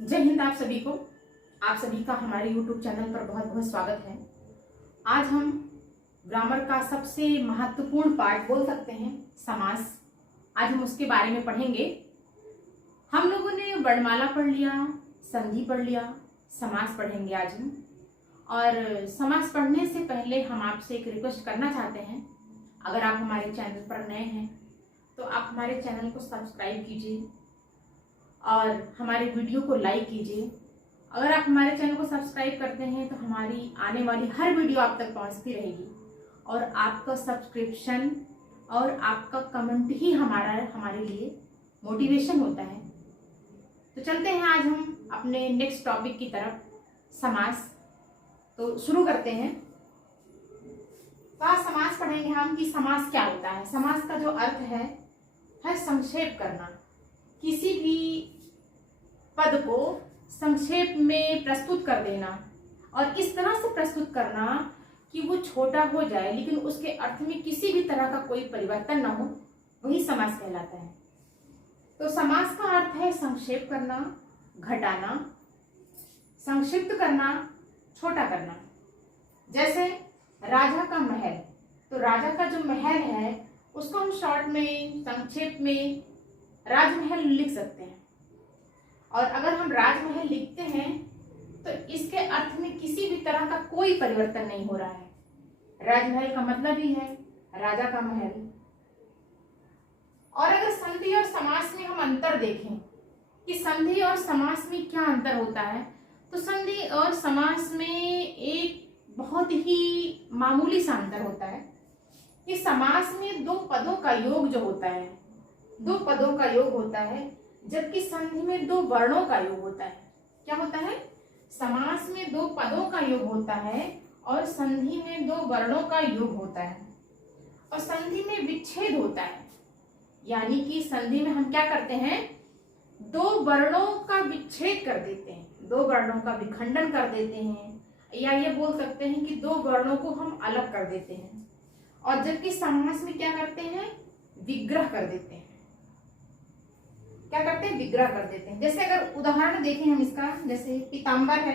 जय हिंद। आप सभी का हमारे YouTube चैनल पर बहुत बहुत स्वागत है। आज हम ग्रामर का सबसे महत्वपूर्ण पार्ट बोल सकते हैं, समास। आज हम उसके बारे में पढ़ेंगे। हम लोगों ने वर्णमाला पढ़ लिया, संधि पढ़ लिया, समास पढ़ेंगे आज हम। और समास पढ़ने से पहले हम आपसे एक रिक्वेस्ट करना चाहते हैं, अगर आप हमारे चैनल पर नए हैं तो आप हमारे चैनल को सब्सक्राइब कीजिए और हमारे वीडियो को लाइक कीजिए। अगर आप हमारे चैनल को सब्सक्राइब करते हैं तो हमारी आने वाली हर वीडियो आप तक पहुंचती रहेगी और आपका सब्सक्रिप्शन और आपका कमेंट ही हमारे लिए मोटिवेशन होता है। तो चलते हैं आज हम अपने नेक्स्ट टॉपिक की तरफ, समास। तो शुरू करते हैं। तो आज समास पढ़ेंगे हम कि समास क्या होता है। समास का जो अर्थ है संक्षेप करना, किसी भी पद को संक्षेप में प्रस्तुत कर देना और इस तरह से प्रस्तुत करना कि वो छोटा हो जाए लेकिन उसके अर्थ में किसी भी तरह का कोई परिवर्तन ना हो, वही समास कहलाता है। तो समास का अर्थ है संक्षेप करना, घटाना, संक्षिप्त करना, छोटा करना। जैसे राजा का महल, तो राजा का जो महल है उसको हम शॉर्ट में, संक्षेप में राजमहल लिख सकते हैं। और अगर हम राजमहल लिखते हैं तो इसके अर्थ में किसी भी तरह का कोई परिवर्तन नहीं हो रहा है। राजमहल का मतलब ही है राजा का महल। और अगर संधि और समास में हम अंतर देखें कि संधि और समास में क्या अंतर होता है, तो संधि और समास में एक बहुत ही मामूली सा अंतर होता है कि समास में दो पदों का योग जो होता है, दो पदों का योग होता है, जबकि संधि में दो वर्णों का योग होता है। क्या होता है? समास में दो पदों का योग होता है और संधि में दो वर्णों का योग होता है। और संधि में विच्छेद होता है, यानी कि संधि में हम क्या करते हैं, दो वर्णों का विच्छेद कर देते हैं, दो वर्णों का विखंडन कर देते हैं, या ये बोल सकते हैं कि दो वर्णों को हम अलग कर देते हैं। और जबकि समास में क्या करते हैं, विग्रह कर देते हैं। क्या करते हैं? विग्रह कर देते हैं। जैसे अगर उदाहरण देखें हम इसका, जैसे पीताम्बर है,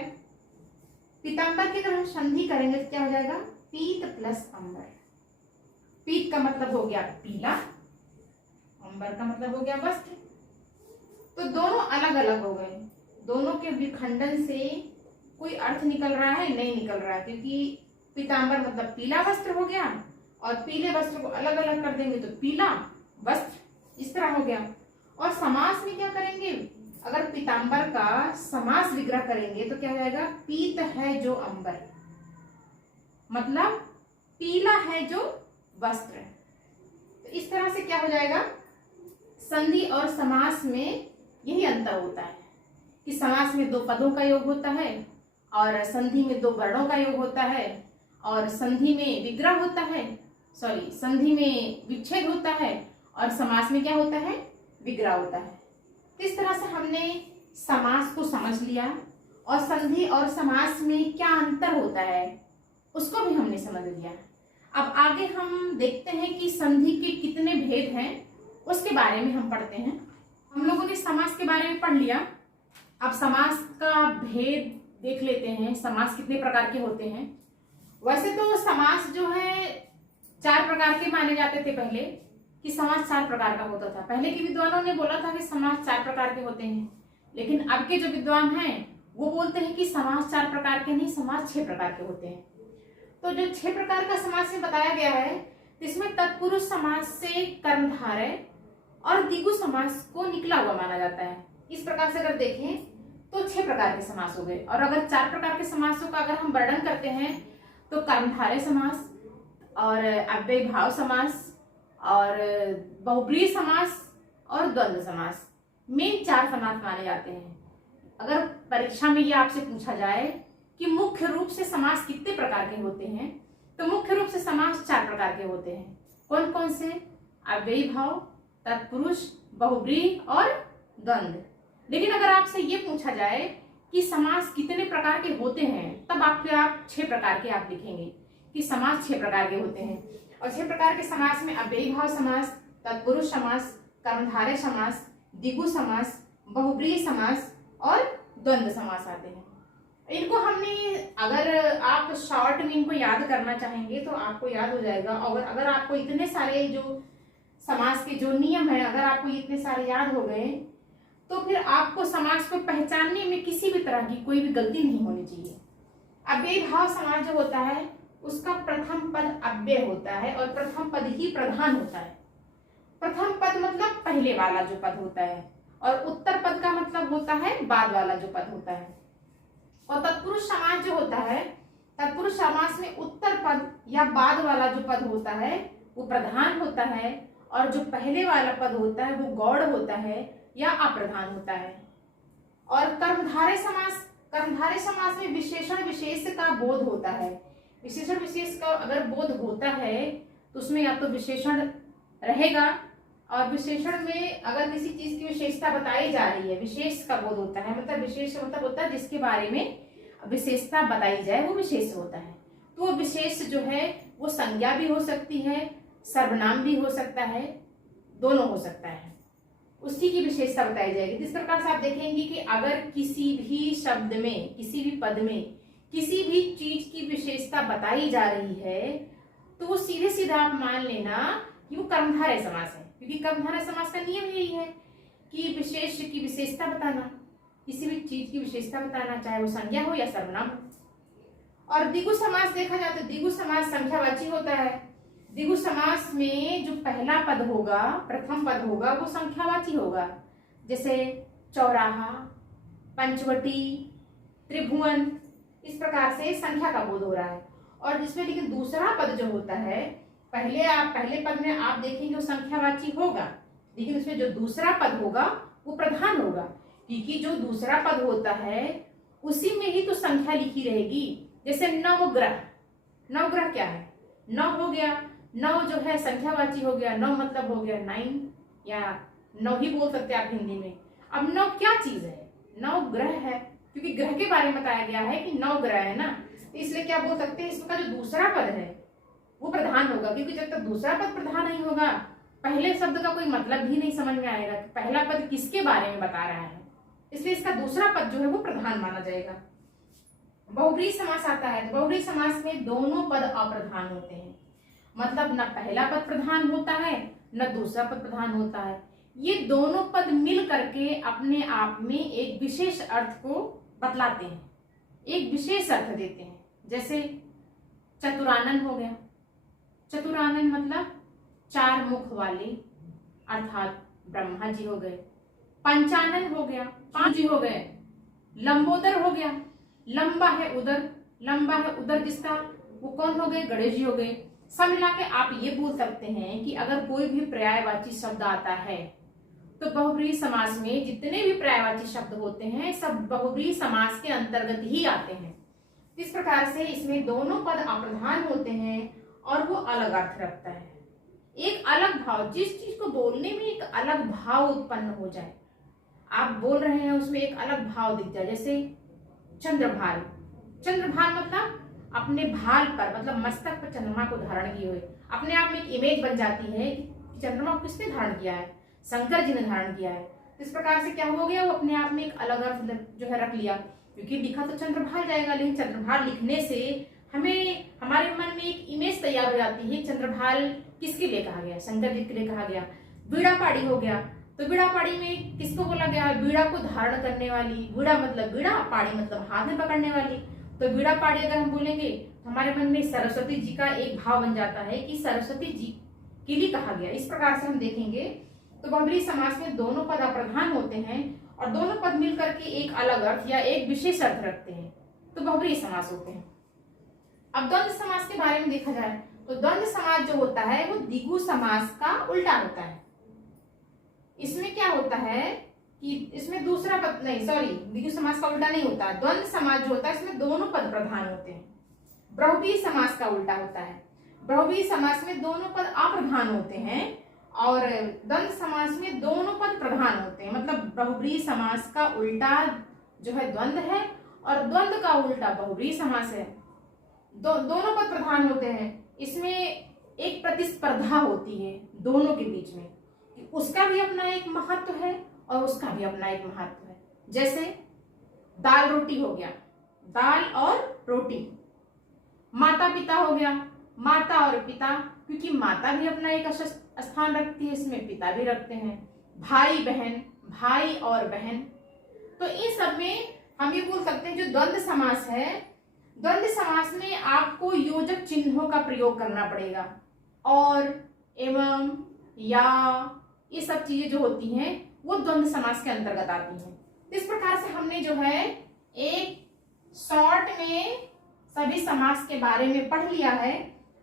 पीताम्बर की अगर हम संधि करेंगे तो क्या हो जाएगा, पीत प्लस अंबर। पीत का मतलब हो गया पीला, अंबर का मतलब हो गया वस्त्र। तो दोनों अलग अलग हो गए, दोनों के विखंडन से कोई अर्थ निकल रहा है? नहीं निकल रहा है, क्योंकि पीताम्बर मतलब पीला वस्त्र हो गया और पीले वस्त्र को अलग अलग कर देंगे तो पीला वस्त्र, इस तरह हो गया। और समास में क्या करेंगे, अगर पीताम्बर का समास विग्रह करेंगे तो क्या हो जाएगा, पीत है जो अंबर, मतलब पीला है जो वस्त्र। तो इस तरह से क्या हो जाएगा, संधि और समास में यही अंतर होता है कि समास में दो पदों का योग होता है और संधि में दो वर्णों का योग होता है, और संधि में विग्रह होता है, संधि में विच्छेद होता है और समास में क्या होता है, विग्रह होता है। तो इस तरह से हमने समास को समझ लिया और संधि और समास में क्या अंतर होता है उसको भी हमने समझ लिया। अब आगे हम देखते हैं कि संधि के कितने भेद हैं, उसके बारे में हम पढ़ते हैं। हम लोगों ने समास के बारे में पढ़ लिया, अब समास का भेद देख लेते हैं, समास कितने प्रकार के होते हैं। वैसे तो समास जो है चार प्रकार के माने जाते थे पहले, कि समास चार प्रकार का होता था। पहले के विद्वानों ने बोला था कि समास चार प्रकार के होते हैं, लेकिन अब के जो विद्वान हैं वो बोलते हैं कि समास चार प्रकार के नहीं, समास 6 प्रकार के होते हैं। तो जो 6 प्रकार का समास में बताया गया है, इसमें तत्पुरुष समास से कर्मधारय और द्विगु समास को निकला हुआ माना जाता है। इस प्रकार से अगर देखें तो 6 प्रकार के समास हो गए। और अगर 4 प्रकार के समासों का अगर हम वर्णन करते हैं तो कर्मधारय समास और अव्ययीभाव समास और बहुब्रीहि समास और द्वंद्व समास, मेन 4 समास माने जाते हैं। अगर परीक्षा में ये आपसे पूछा जाए कि मुख्य रूप से समास कितने प्रकार के होते हैं, तो मुख्य रूप से समास 4 प्रकार के होते हैं। कौन कौन से? अव्ययीभाव, तत्पुरुष, बहुब्रीहि और द्वंद्व। लेकिन अगर आपसे ये पूछा जाए कि समास कितने प्रकार के होते हैं, तब आप 6 प्रकार के आप लिखेंगे कि समास 6 प्रकार के होते हैं। और 6 प्रकार के समास में अव्ययीभाव समास, तत्पुरुष समास, कर्मधारय समास, द्विगु समास, बहुब्रीहि समास और द्वंद्व समास आते हैं। इनको हमने, अगर आप शॉर्ट में इनको याद करना चाहेंगे तो आपको याद हो जाएगा। और अगर आपको इतने सारे जो समास के जो नियम है, अगर आपको इतने सारे याद हो गए तो फिर आपको समास को पहचानने में किसी भी तरह की कोई भी गलती नहीं होनी चाहिए। अव्ययी भाव समास जो होता है उसका प्रथम पद अव्यय होता है और प्रथम पद ही प्रधान होता है। प्रथम पद मतलब पहले वाला जो पद होता है, और उत्तर पद का मतलब होता है बाद वाला जो पद होता है। और तत्पुरुष समास जो होता है, तत्पुरुष समास में उत्तर पद या बाद वाला जो पद होता है वो प्रधान होता है, और जो पहले वाला पद होता है वो गौड़ होता है या अप्रधान होता है। और कर्मधारय समास, कर्मधारय समास में विशेषण विशेष का बोध होता है। विशेषण विशेष का अगर बोध होता है तो उसमें या तो विशेषण रहेगा, और विशेषण में अगर किसी चीज की विशेषता बताई जा रही है, विशेष का बोध होता है, मतलब विशेष मतलब होता है जिसके बारे में विशेषता बताई जाए वो विशेष होता है। तो वो विशेष जो है वो संज्ञा भी हो सकती है, सर्वनाम भी हो सकता है, दोनों हो सकता है, उसी की विशेषता बताई जाएगी। इस प्रकार से आप देखेंगे कि अगर किसी भी शब्द में, किसी भी पद में किसी भी चीज की विशेषता बताई जा रही है तो वो सीधे सीधा आप मान लेना कि वो कर्मधारय समास है, क्योंकि कर्मधारय समास का नियम यही है कि विशेष की विशेषता बताना, किसी भी चीज की विशेषता बताना, चाहे वो संज्ञा हो या सर्वनाम हो। और द्विगु समास देखा जाए तो द्विगु समास संख्यावाची होता है। द्विगु समास में जो पहला पद होगा, प्रथम पद होगा, वो संख्यावाची होगा, जैसे चौराहा, पंचवटी, त्रिभुवन, इस प्रकार से संख्या का बोध हो रहा है। और जिसमें लेकिन दूसरा पद जो होता है, पहले पद में आप देखेंगे वो संख्यावाची होगा, लेकिन उसमें जो दूसरा पद होगा वो प्रधान होगा, क्योंकि जो दूसरा पद होता है उसी में ही तो संख्या लिखी रहेगी। जैसे नवग्रह, नवग्रह क्या है, नौ हो गया, नौ जो है संख्यावाची हो गया, नौ मतलब हो गया 9, या नौ ही बोल सकते हैं आप हिंदी में। अब नौ क्या चीज है, नौ ग्रह है, क्योंकि ग्रह के बारे में बताया गया है कि 9 ग्रह है ना, तो इसलिए क्या बोल सकते हैं, इसका जो दूसरा पद है वो प्रधान होगा, क्योंकि जब तक दूसरा पद प्रधान नहीं होगा पहले शब्द का कोई मतलब भी नहीं समझ में आएगा कि पहला पद किसके बारे में बता रहा है, इसलिए इसका दूसरा पद जो है वो प्रधान माना जाएगा। बहुब्रीहि समास आता है, तो बहुब्रीहि समास में दोनों पद अप्रधान होते हैं, मतलब न पहला पद प्रधान होता है न दूसरा पद प्रधान होता है। ये दोनों पद मिल करके अपने आप में एक विशेष अर्थ को बतलाते हैं, एक विशेष अर्थ देते हैं। जैसे चतुरानन हो गया, चतुरानन मतलब 4 मुख वाले, अर्थात ब्रह्मा जी हो गए। पंचानन हो गया, 5 जी हो गए। लंबोदर हो गया, लंबा है उदर, लंबा है उदर जिसका, वो कौन हो गए, गणेश जी हो गए। सब मिला के आप ये बोल सकते हैं कि अगर कोई भी पर्यायवाची शब्द आता है तो बहुब्रीहि समास में जितने भी पर्यायवाची शब्द होते हैं सब बहुब्रीहि समास के अंतर्गत ही आते हैं। इस प्रकार से इसमें दोनों पद अप्रधान होते हैं और वो अलग अर्थ रखता है, एक अलग भाव, जिस चीज को बोलने में एक अलग भाव उत्पन्न हो जाए, आप बोल रहे हैं उसमें एक अलग भाव दिख जाए। जैसे चंद्रभाल, चंद्रभाल मतलब अपने भाल पर, मतलब मस्तक पर चंद्रमा को धारण किए हुए, अपने आप में एक इमेज बन जाती है कि चंद्रमा को किसने धारण किया है, शंकर जी ने धारण किया है। इस प्रकार से क्या हो गया, वो अपने आप में एक अलग अर्थ जो है रख लिया, क्योंकि लिखा तो चंद्रभाल जाएगा, लेकिन चंद्रभाल लिखने से हमें हमारे मन में एक इमेज तैयार हो जाती है। चंद्रभाल किसके लिए कहा गया, शंकर जी के लिए कहा गया। बीड़ा पाड़ी हो गया, तो बीड़ा पाड़ी में किसको बोला गया, बीड़ा को धारण करने वाली, बीड़ा मतलब बीड़ा, पाड़ी मतलब हाथ में पकड़ने वाली। तो बीड़ा पाड़ी अगर हम बोलेंगे तो हमारे मन में सरस्वती जी का एक भाव बन जाता है कि सरस्वती जी के लिए कहा गया। इस प्रकार से हम देखेंगे तो बहुब्रीहि समास में दोनों पद अप्रधान होते हैं और दोनों पद मिलकर के एक अलग अर्थ या एक विशेष अर्थ रखते हैं, तो बहुब्रीहि समास होते हैं। अब द्वंद्व समास के बारे में देखा जाए तो द्वंद्व समास जो होता है वो द्विगु समास का उल्टा होता है। इसमें क्या होता है कि इसमें दूसरा पद नहीं, सॉरी, द्विगु समास का उल्टा नहीं होता। द्वंद्व समास जो होता है इसमें दोनों पद प्रधान होते हैं। बहुब्रीहि समास का उल्टा होता है, बहुब्रीहि समास में दोनों पद अप्रधान होते हैं और द्वंद्व समास में दोनों पद प्रधान होते हैं। मतलब बहुब्रीहि समास का उल्टा जो है द्वंद्व है और द्वंद्व का उल्टा बहुब्रीहि समास है। दोनों पद प्रधान होते हैं। इसमें एक प्रतिस्पर्धा होती है दोनों के बीच में, उसका भी अपना एक महत्व है और उसका भी अपना एक महत्व है। जैसे दाल रोटी हो गया, दाल और रोटी। माता पिता हो गया, माता और पिता, क्योंकि माता भी अपना एक स्थान रखती है, इसमें पिता भी रखते हैं। भाई बहन, भाई और बहन। तो इन सब में हम ये बोल सकते हैं जो द्वंद्व समास है, द्वंद्व समास में आपको योजक चिन्हों का प्रयोग करना पड़ेगा। और, एवं, या, ये सब चीजें जो होती हैं वो द्वंद्व समास के अंतर्गत आती हैं। इस प्रकार से हमने जो है एक शॉर्ट में सभी समास के बारे में पढ़ लिया है।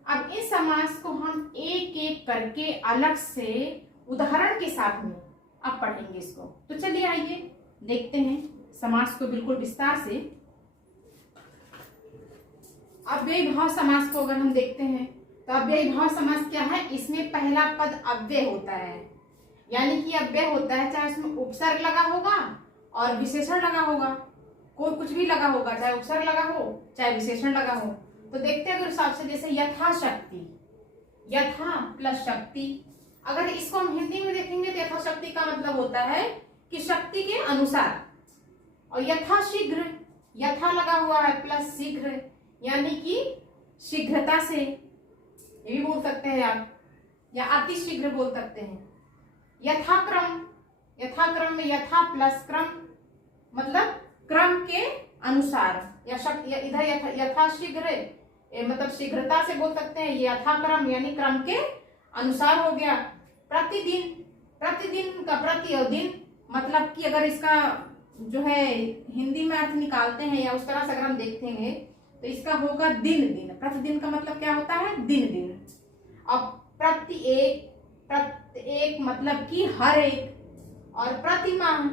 अब इस समास को हम एक एक करके अलग से उदाहरण के साथ में अब पढ़ेंगे इसको। तो चलिए आइए देखते हैं समास को बिल्कुल विस्तार से। अव्ययी भाव समास को अगर हम देखते हैं तो अव्ययी भाव समास क्या है, इसमें पहला पद अव्यय होता है, यानी कि अव्यय होता है चाहे उसमें उपसर्ग लगा होगा और विशेषण लगा होगा, कोई कुछ भी लगा होगा, चाहे उपसर्ग लगा हो चाहे विशेषण लगा हो। तो देखते हैं अगर हिसाब से, जैसे यथाशक्ति, यथा प्लस शक्ति, अगर इसको हम हिंदी में देखेंगे तो यथाशक्ति का मतलब होता है कि शक्ति के अनुसार। और यथाशीघ्र, यथा लगा हुआ है प्लस शीघ्र, यानी कि शीघ्रता से, ये भी बोल सकते हैं आप, या अति शीघ्र बोल सकते हैं। यथाक्रम, यथाक्रम में यथा प्लस क्रम, मतलब क्रम के अनुसार, या शक्ति, इधर यथाशीघ्र मतलब शीघ्रता से बोल सकते हैं, ये यथाक्रम यानी क्रम के अनुसार हो गया। प्रतिदिन, प्रतिदिन का प्रति और दिन, मतलब कि अगर इसका जो है हिंदी में अर्थ निकालते हैं या उस तरह से अगर हम देखेंगे तो इसका होगा दिन दिन। प्रतिदिन का मतलब क्या होता है, दिन दिन। अब प्रत्येक, प्रत्येक मतलब कि हर एक, और प्रतिमाह,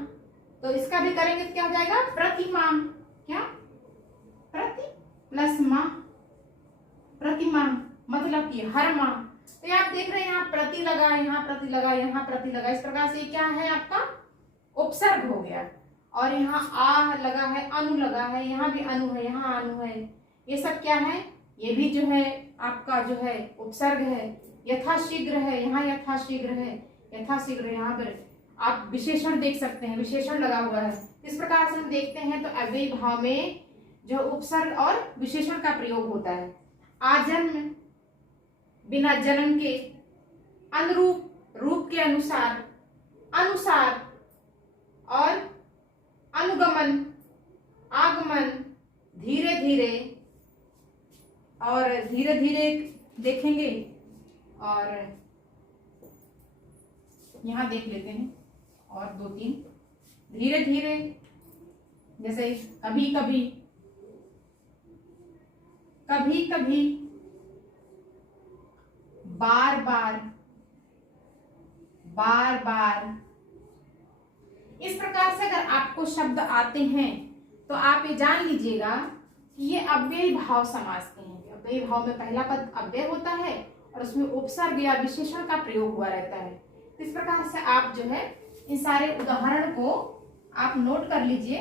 तो इसका भी करेंगे तो क्या हो जाएगा, प्रतिमाह, क्या, प्रति प्लस माह, प्रतिमाह मतलब कि हर माह। तो आप देख रहे हैं यहाँ प्रति लगा, यहाँ प्रति लगा, यहाँ प्रति लगा, इस प्रकार से क्या है आपका उपसर्ग हो गया। और यहाँ आ लगा है, अनु लगा है, यहाँ भी अनु है, यहाँ अनु है, ये सब क्या है, ये भी जो है आपका जो है उपसर्ग है। यथाशीघ्र है, यहाँ यथाशीघ्र है, यथाशीघ्र, यहाँ पर आप विशेषण देख सकते हैं, विशेषण लगा हुआ है। इस प्रकार से हम देखते हैं तो अव्ययी भाव में जो उपसर्ग और विशेषण का प्रयोग होता है। आजन्म, बिना जन्म के, अनुरूप, रूप के अनुसार, अनुसार, और अनुगमन, आगमन, धीरे धीरे, और धीरे धीरे देखेंगे। और यहां देख लेते हैं और दो तीन, धीरे धीरे, जैसे कभी कभी, कभी कभी, बार बार, बार बार। इस प्रकार से अगर आपको शब्द आते हैं तो आप ये जान लीजिएगा कि ये अव्ययी भाव समास के हैं। अव्ययी भाव में पहला पद अव्यय होता है और उसमें उपसर्ग या विशेषण का प्रयोग हुआ रहता है। इस प्रकार से आप जो है इन सारे उदाहरण को आप नोट कर लीजिए।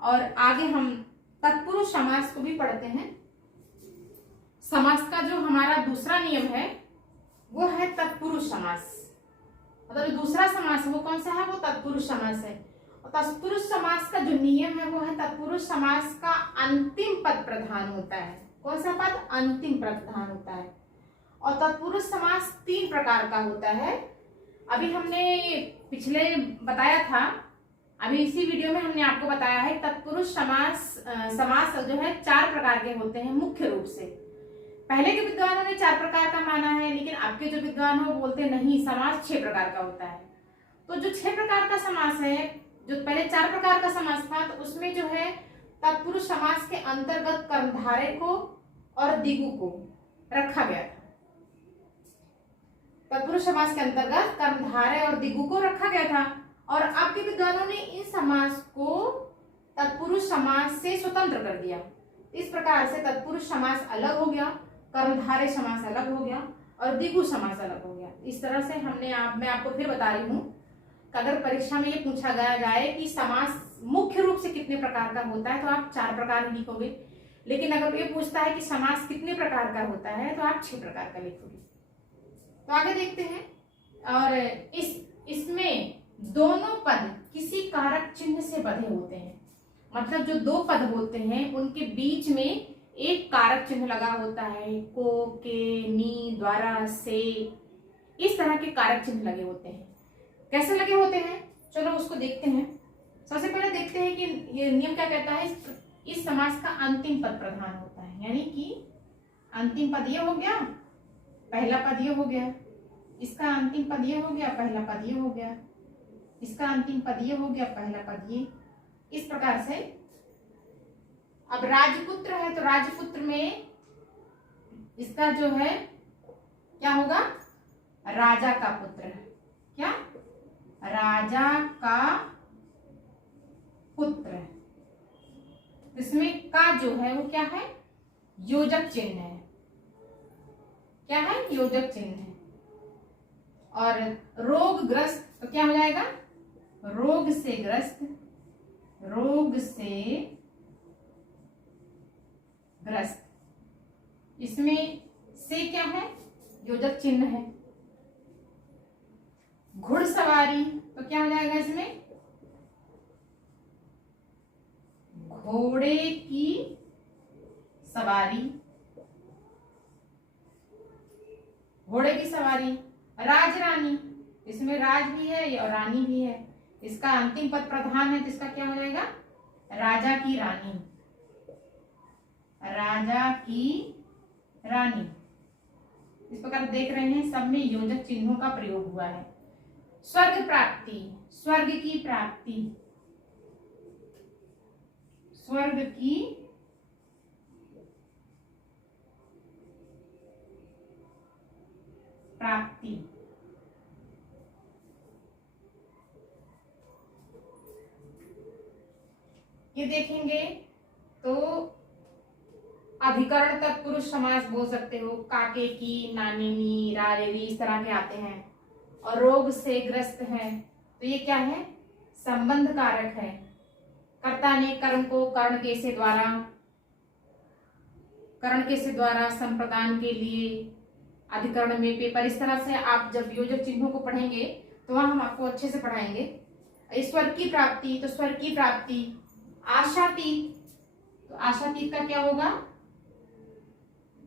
और आगे हम तत्पुरुष समास को भी पढ़ते हैं। समास का जो हमारा दूसरा नियम है वो है तत्पुरुष समास, मतलब जो दूसरा समास है वो कौन सा है, वो तत्पुरुष समास है। और तत्पुरुष समास का जो नियम है वो है तत्पुरुष समास का अंतिम पद प्रधान होता है। कौन सा पद, अंतिम पद प्रधान होता है। और तत्पुरुष समास तीन प्रकार का होता है। अभी हमने पिछले बताया था, अभी इसी वीडियो में हमने आपको बताया है तत्पुरुष समास जो है चार प्रकार के होते हैं मुख्य रूप से। पहले के विद्वानों ने चार प्रकार का माना है, लेकिन अब के जो विद्वान हैं वो बोलते नहीं, समास 6 प्रकार का होता है। तो जो 6 प्रकार का समास है, जो पहले 4 प्रकार का समास था, तो उसमें जो है तत्पुरुष समास के अंतर्गत कर्मधारय को और दिगु को रखा गया था। तत्पुरुष समास के अंतर्गत कर्मधारय और दिगु को रखा गया था। और अब के विद्वानों ने इन समास को तत्पुरुष समास से स्वतंत्र कर दिया। इस प्रकार से तत्पुरुष समास अलग हो गया, कर्मधारय समास अलग हो गया और दिगु समास अलग हो गया। इस तरह से मैं आपको फिर बता रही हूँ कि अगर परीक्षा में ये पूछा गया जाए कि समास मुख्य रूप से कितने प्रकार का होता है तो आप 4 प्रकार लिखोगे, लेकिन अगर ये पूछता है कि समास कितने प्रकार का होता है तो आप 6 प्रकार का लिखोगे। तो आगे देखते हैं। और इसमें दोनों पद किसी कारक चिन्ह से बंधे होते हैं। मतलब जो दो पद होते हैं उनके बीच में एक कारक चिन्ह लगा होता है, को, के, नी, द्वारा, से, इस तरह के कारक चिन्ह लगे होते हैं। कैसे लगे होते हैं, चलो उसको देखते हैं। सबसे पहले देखते हैं कि ये नियम क्या कहता है। इस समास का अंतिम पद प्रधान होता है, यानी कि अंतिम पद ये हो गया, पहला पद ये हो गया, इसका अंतिम पद ये हो गया, पहला पद ये हो गया, इसका अंतिम पद ये हो गया, पहला पद ये, इस प्रकार से। अब राजपुत्र है तो राजपुत्र में इसका जो है क्या होगा, राजा का पुत्र। क्या, राजा का पुत्र। इसमें का जो है वो क्या है, योजक चिन्ह है। क्या है, योजक चिन्ह है। और रोगग्रस्त तो क्या हो जाएगा, रोग से ग्रस्त, रोग से ग्रस्त। इसमें से क्या है, योजक चिन्ह है। घुड़सवारी तो क्या हो जाएगा, इसमें घोड़े की सवारी, घोड़े की सवारी। राजरानी, इसमें राज भी है और रानी भी है, इसका अंतिम पद प्रधान है तो इसका क्या हो जाएगा, राजा की रानी, राजा की रानी। इस प्रकार देख रहे हैं सब में योजक चिन्हों का प्रयोग हुआ है। स्वर्ग प्राप्ति, स्वर्ग की प्राप्ति, स्वर्ग की प्राप्ति। ये देखेंगे तो अधिकरण तत्पुरुष समास बोल सकते हो, काके की, नानिनी, रारेरी, इस तरह के आते हैं। और रोग से ग्रस्त है तो ये क्या है, संबंध कारक है। कर्ता ने कर्म को कर्ण के से द्वारा, कर्ण के से द्वारा संप्रदान के लिए, अधिकरण में पेपर, इस तरह से आप जब योजक चिन्हों को पढ़ेंगे तो वहां हम आपको अच्छे से पढ़ाएंगे। स्वर की प्राप्ति तो स्वर की प्राप्ति। आशातीत तो आशातीत का क्या होगा,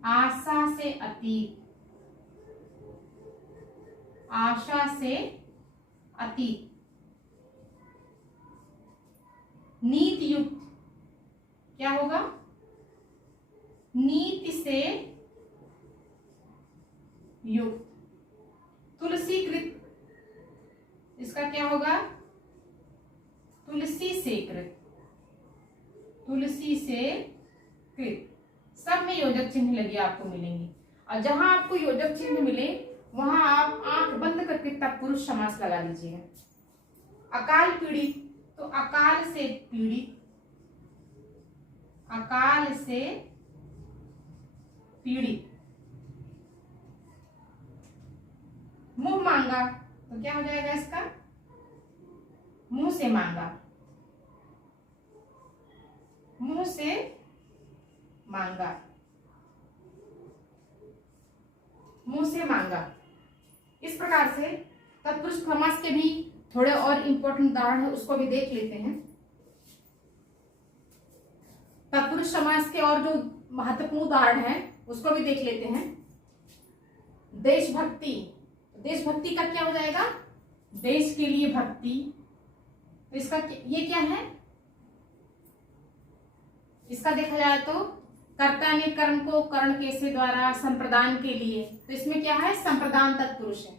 आशा से अतीत, आशा से अतीत। नीति युक्त क्या होगा, नीति से युक्त। तुलसीकृत, इसका क्या होगा, तुलसी से कृत, तुलसी से कृत। सब में योजक चिन्ह लगे आपको मिलेंगे। और जहां आपको योजक चिन्ह मिले वहां आप आंख बंद करके तत्पुरुष समास लगा लीजिएगा। अकाल पीड़ित तो अकाल से पीड़ित, अकाल से पीड़ित। मुंह मांगा तो क्या हो जाएगा इसका, मुंह से मांगा, मुंह से मांगा, मुंह से मांगा। इस प्रकार से तत्पुरुष समास के भी थोड़े और इंपॉर्टेंट उदाहरण है, उसको भी देख लेते हैं। तत्पुरुष समास के और जो महत्वपूर्ण उदाहरण है उसको भी देख लेते हैं। देशभक्ति, देशभक्ति का क्या हो जाएगा, देश के लिए भक्ति। तो इसका ये क्या है, इसका देखा जाए तो कर्ता ने कर्म को कर्ण के से द्वारा संप्रदान के लिए, तो इसमें क्या है, संप्रदान तत्पुरुष है।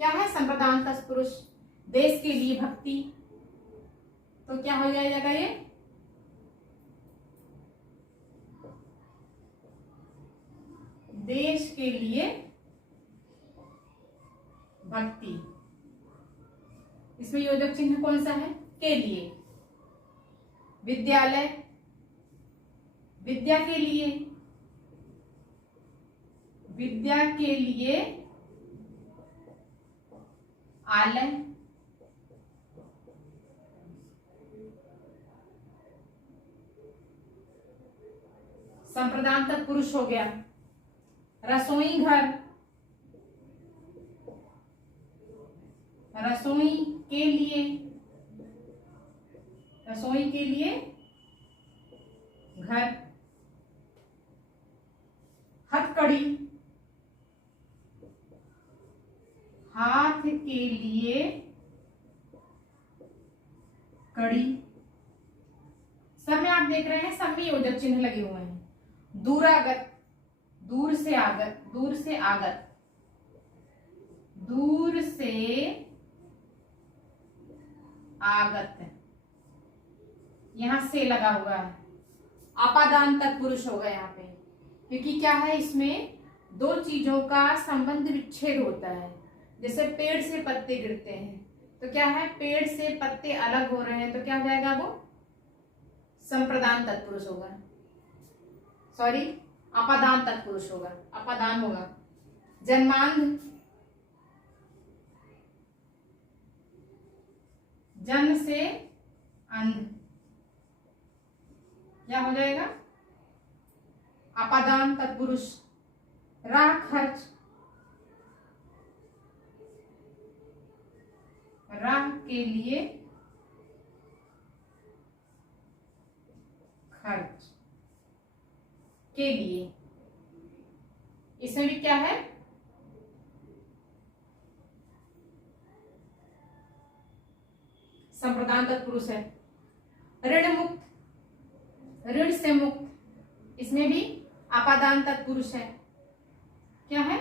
क्या है, संप्रदान तत्पुरुष। देश के लिए भक्ति तो क्या हो जाएगा, ये देश के लिए भक्ति। इसमें योजक चिन्ह कौन सा है, के लिए। विद्यालय, विद्या के लिए, विद्या के लिए आलय। संप्रदान तत्पुरुष हो गया। रसोई घर, रसोई के लिए रसोई के लिए घर, हथकड़ी हाथ के लिए कड़ी। सब में आप देख रहे हैं, सब में योजक चिन्ह लगे हुए हैं। दूरागत, दूर से आगत, दूर से आगत, दूर से आगत, यहां से लगा हुआ है। आपादान तत्पुरुष होगा यहाँ पे, क्योंकि क्या है, इसमें दो चीजों का संबंध विच्छेद होता है। जैसे पेड़ से पत्ते गिरते हैं तो क्या है, पेड़ से पत्ते अलग हो रहे हैं तो क्या हो जाएगा, वो संप्रदान तत्पुरुष होगा, सॉरी अपादान तत्पुरुष होगा, अपादान होगा। जन्मांध, जन्म से अंध, क्या हो जाएगा, अपादान तत्पुरुष। राह खर्च, राह के लिए खर्च, के लिए, इसमें भी क्या है, संप्रदान तत्पुरुष है। ऋण मुक्त, ऋण से मुक्त, इसमें भी आपादान तत्पुरुष है। क्या है,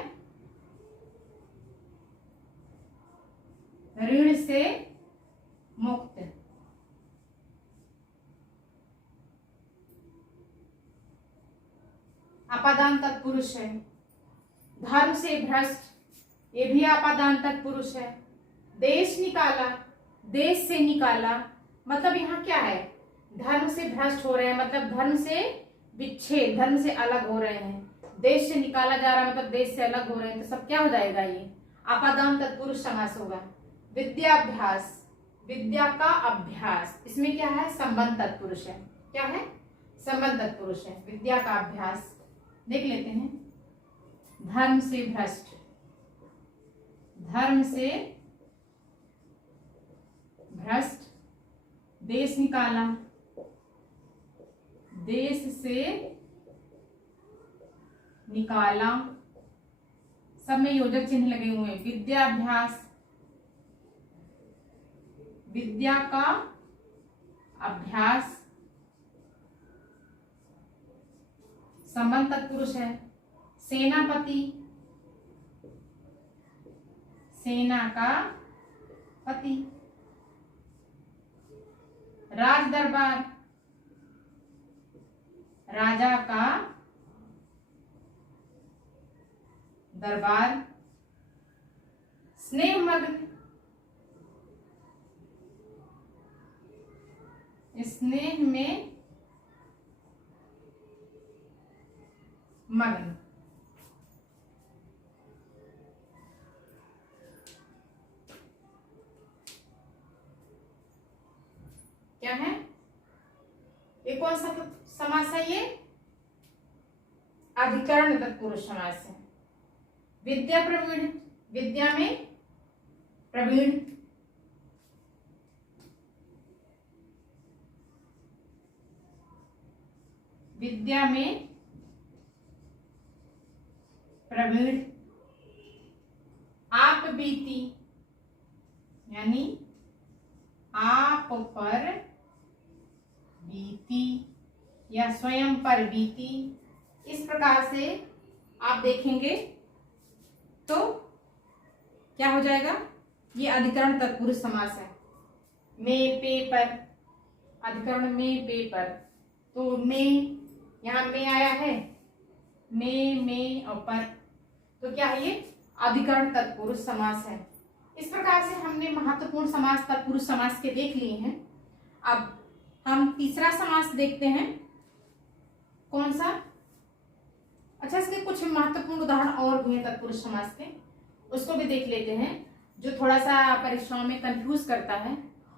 ऋण से मुक्त। आपादान तत्पुरुष है। धर्म से भ्रष्ट, ये भी आपादान तत्पुरुष है। देश निकाला, देश से निकाला, मतलब यहाँ क्या है, धर्म से भ्रष्ट हो रहे हैं, मतलब धर्म से विच्छेद, धर्म से अलग हो रहे हैं। देश से निकाला जा रहा है मतलब देश से अलग हो रहे हैं, तो सब क्या हो जाएगा, ये आपादान तत्पुरुष समास होगा। विद्याभ्यास, विद्या का अभ्यास, इसमें क्या है, संबंध तत्पुरुष है। क्या है, संबंध तत्पुरुष है। विद्या का अभ्यास देख लेते हैं। धर्म से भ्रष्ट, धर्म से भ्रष्ट, देश निकाला, देश से निकाला, सब में योजक चिन्ह लगे हुए हैं। विद्याभ्यास, विद्या का अभ्यास, संबंध तत्पुरुष है। सेनापति, सेना का पति। राज दरबार, राजा का दरबार। स्नेहमग्न, स्नेह में मग्न। क्या है, ये कौन सा समास है, ये अधिकरण तत्पुरुष समास है। विद्या प्रवीण, विद्या में प्रवीण। विद्या में प्रवीण। आप बीती, यानी आप पर बीती या स्वयं पर बीती, इस प्रकार से आप देखेंगे तो क्या हो जाएगा, ये अधिकरण तत्पुरुष समास है। में पे पर, अधिकरण में पे पर, तो में, यहां में आया है, में और पर, तो क्या है, ये अधिकरण तत्पुरुष समास है। इस प्रकार से हमने महत्वपूर्ण समास तत्पुरुष समास के देख लिए हैं। अब हम तीसरा समास देखते हैं। कौन सा, अच्छा, इसके कुछ महत्वपूर्ण उदाहरण और भी हैं तत्पुरुष समास के, उसको भी देख लेते हैं, जो थोड़ा सा परीक्षाओं में कंफ्यूज करता है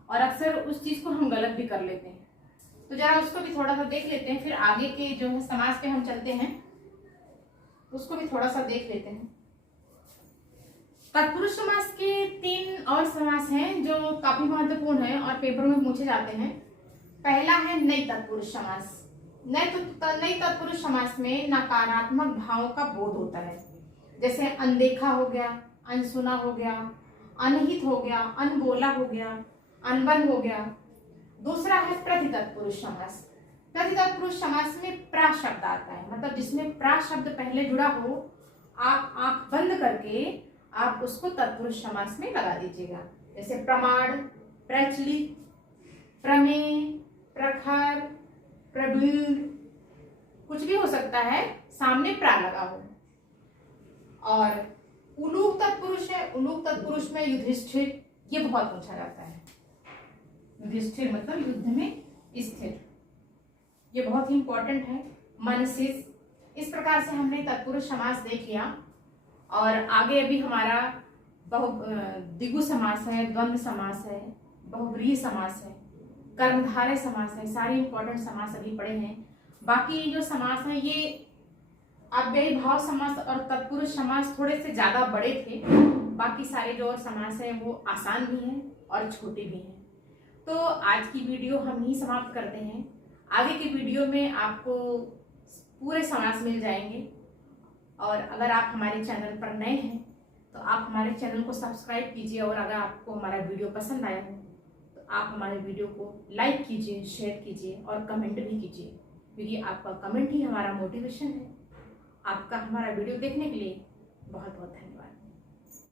और अक्सर उस चीज को हम गलत भी कर लेते हैं। तो जरा उसको भी थोड़ा सा देख लेते हैं, फिर आगे के जो है समास पे हम चलते हैं, उसको भी थोड़ा सा देख लेते हैं। तत्पुरुष समास के 3 और समास हैं जो काफी महत्वपूर्ण है और पेपर में पूछे जाते हैं। पहला है नई तत्पुरुष समास। नई तत्पुरुष समास में नकारात्मक भावों का बोध होता है, जैसे अनदेखा हो गया, अनसुना हो गया, अनहित हो गया, अनबोला हो गया, अनबन हो गया। दूसरा है प्रतितत्पुरुष समास। प्रतितत्पुरुष समास में प्रा शब्द आता है, मतलब जिसमें प्रा शब्द पहले जुड़ा हो, आप आंख बंद करके आप उसको तत्पुरुष समास में लगा दीजिएगा। जैसे प्रमाण, प्रचलित, प्रमेय, प्रखर, प्रवीण, कुछ भी हो सकता है, सामने प्रा लगा हो। और उलूक तत्पुरुष है। उलूक तत्पुरुष में युधिष्ठिर, ये बहुत पूछा जाता है। युधिष्ठिर मतलब युद्ध में स्थिर, ये बहुत ही इंपॉर्टेंट है। मनसिस। इस प्रकार से हमने तत्पुरुष समास देख लिया। और आगे अभी हमारा द्विगु समास है, द्वंद्व समास है, बहुव्रीहि समास है, कर्मधारय समास है। सारे इंपॉर्टेंट समास अभी पढ़े हैं। बाकी जो समास है ये अव्ययी भाव समास और तत्पुरुष समास थोड़े से ज्यादा बड़े थे। बाकी सारे जो और समास है वो आसान भी हैं और छोटे भी हैं। तो आज की वीडियो हम ही समाप्त करते हैं। आगे की वीडियो में आपको पूरे समास मिल जाएंगे। और अगर आप हमारे चैनल पर नए हैं तो आप हमारे चैनल को सब्सक्राइब कीजिए। और अगर आपको हमारा वीडियो पसंद आया हो तो आप हमारे वीडियो को लाइक कीजिए, शेयर कीजिए और कमेंट भी कीजिए, क्योंकि आपका कमेंट ही हमारा मोटिवेशन है। आपका हमारा वीडियो देखने के लिए बहुत बहुत धन्यवाद।